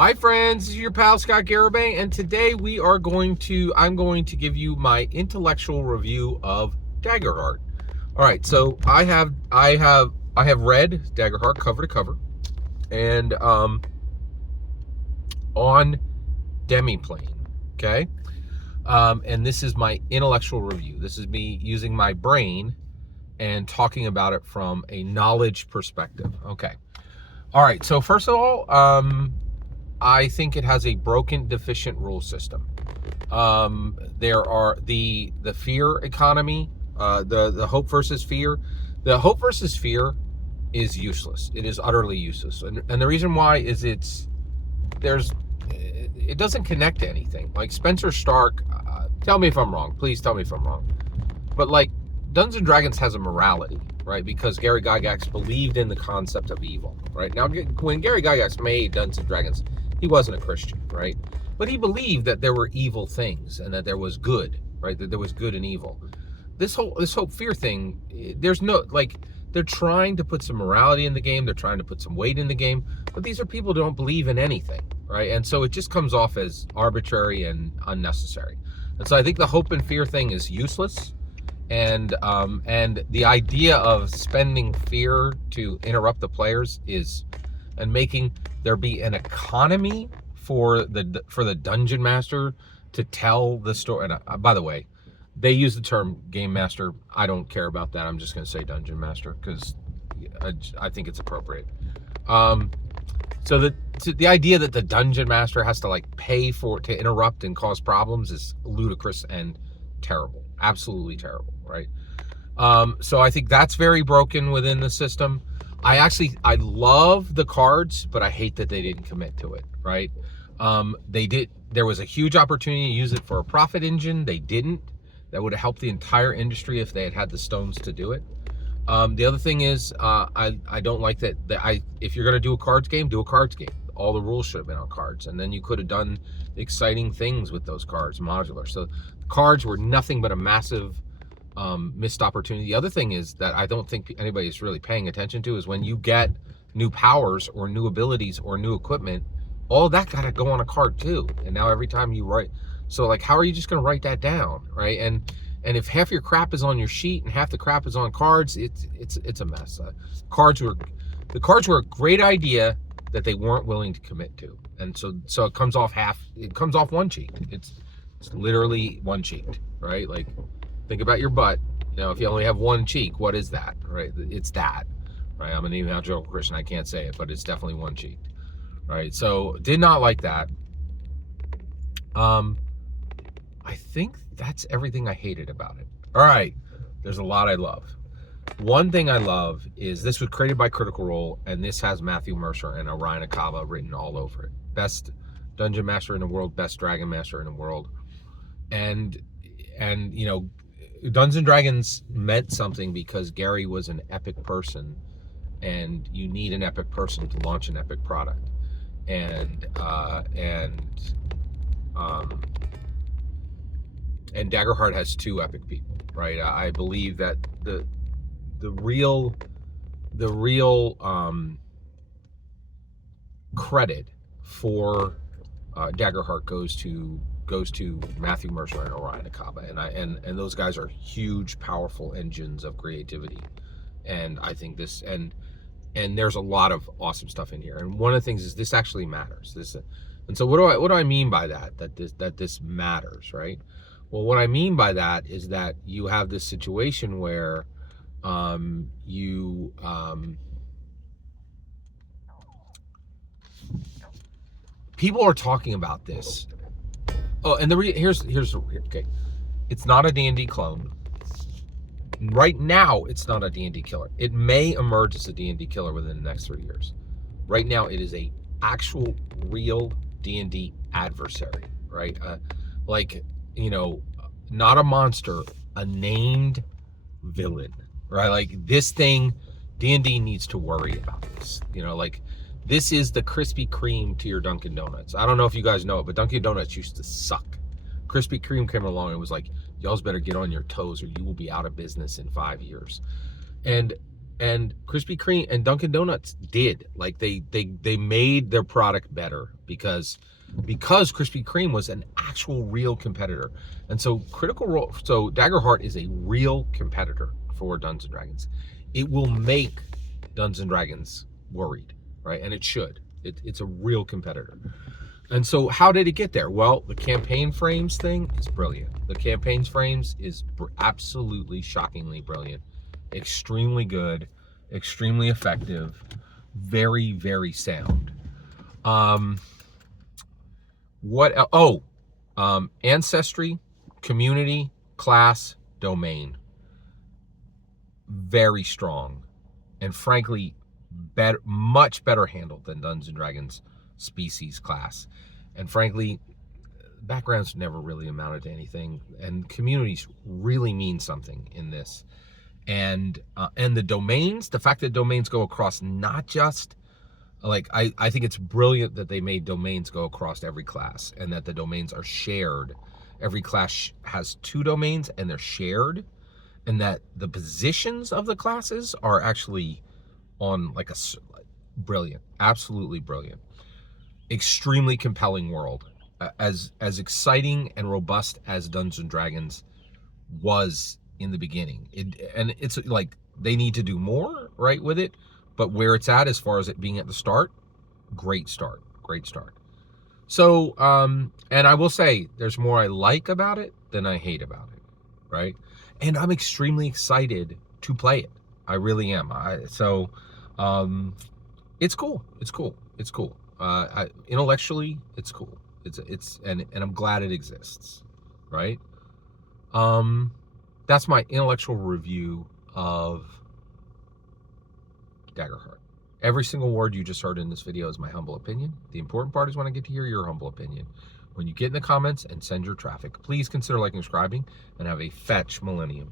Hi friends, this is your pal Scott Garibay, and today I'm going to give you my intellectual review of Daggerheart. All right, so I have read Daggerheart cover to cover, and on Demiplane. Okay, and this is my intellectual review. This is me using my brain and talking about it from a knowledge perspective. Okay. All right. So first of all, I think it has a broken, deficient rule system. There are the fear economy, the hope versus fear. The hope versus fear is useless. It is utterly useless, and the reason why is it doesn't connect to anything. Like Spencer Stark, tell me if I'm wrong. Please tell me if I'm wrong. But like Dungeons and Dragons has a morality, right? Because Gary Gygax believed in the concept of evil, right? Now, when Gary Gygax made Dungeons and Dragons, he wasn't a Christian, right? But he believed that there were evil things and that there was good, right? That there was good and evil. This hope fear thing, there's no like they're trying to put some morality in the game, they're trying to put some weight in the game, but these are people who don't believe in anything, right? And so it just comes off as arbitrary and unnecessary. And so I think the hope and fear thing is useless. And the idea of spending fear to interrupt the players and making there be an economy for the dungeon master to tell the story. And by the way, they use the term game master. I don't care about that. I'm just going to say dungeon master because I think it's appropriate. So the idea that the dungeon master has to like pay to interrupt and cause problems is ludicrous and terrible. Absolutely terrible, right? So I think that's very broken within the system. I love the cards, but I hate that they didn't commit to it, right? There was a huge opportunity to use it for a profit engine. They didn't. That would have helped the entire industry if they had the stones to do it. The other thing is, I don't like that if you're gonna do a cards game, do a cards game. All the rules should have been on cards, and then you could have done exciting things with those cards, modular. So the cards were nothing but a massive missed opportunity. The other thing is that I don't think anybody's really paying attention to is when you get new powers or new abilities or new equipment, all that gotta go on a card too. And now every time you write, so like, how are you just gonna write that down, right? And if half your crap is on your sheet and half the crap is on cards, it's a mess. The cards were a great idea that they weren't willing to commit to, and so it comes off one cheeked. It's literally one cheeked, right? Like, think about your butt. If you only have one cheek, what is that, right? It's that, right? I'm an evangelical Christian. I can't say it, but it's definitely one cheeked, right? So did not like that. I think that's everything I hated about it. All right, there's a lot I love. One thing I love is this was created by Critical Role, and this has Matthew Mercer and Orion Akaba written all over it. Best Dungeon Master in the world, best Dragon Master in the world. And Dungeons and Dragons meant something because Gary was an epic person, and you need an epic person to launch an epic product. And Daggerheart has two epic people, right? I believe that the real credit for Daggerheart goes to Matthew Mercer and Orion Akaba, and those guys are huge, powerful engines of creativity. And I think and there's a lot of awesome stuff in here. And one of the things is this actually matters. And so what do I mean by that? That this matters, right? Well, what I mean by that is that you have this situation where people are talking about this. Oh, and here's okay. It's not a D&D clone. Right now, it's not a D&D killer. It may emerge as a D&D killer within the next 3 years. Right now, it is a actual, real D&D adversary, right? Not a monster, a named villain, right? Like, this thing, D&D needs to worry about this. This is the Krispy Kreme to your Dunkin' Donuts. I don't know if you guys know it, but Dunkin' Donuts used to suck. Krispy Kreme came along and was like, y'all's better get on your toes or you will be out of business in 5 years. And And Krispy Kreme and Dunkin' Donuts did. Like they made their product better because Krispy Kreme was an actual real competitor. And so Daggerheart is a real competitor for Dungeons and Dragons. It will make Dungeons and Dragons worried, right? And it should. It's a real competitor. And so how did it get there? Well, the campaign frames thing is brilliant. The campaigns frames is absolutely shockingly brilliant. Extremely good, extremely effective, very, very sound. What else? Ancestry, community, class, domain. Very strong. And frankly, much better handled than Dungeons and Dragons species class. And frankly, backgrounds never really amounted to anything, and communities really mean something in this. And the domains, the fact that domains go across, not just like I think it's brilliant that they made domains go across every class, and that the domains are shared. Every class has 2 domains and they're shared, and that the positions of the classes are actually on like brilliant, absolutely brilliant. Extremely compelling world. As exciting and robust as Dungeons and Dragons was in the beginning. It's like they need to do more, right, with it, but where it's at as far as it being at the start, great start. So, and I will say there's more I like about it than I hate about it, right? And I'm extremely excited to play it. I really am. It's cool. Intellectually, it's cool. And I'm glad it exists, right? That's my intellectual review of Daggerheart. Every single word you just heard in this video is my humble opinion. The important part is when I get to hear your humble opinion. When you get in the comments and send your traffic, please consider liking and subscribing, and have a fetch millennium.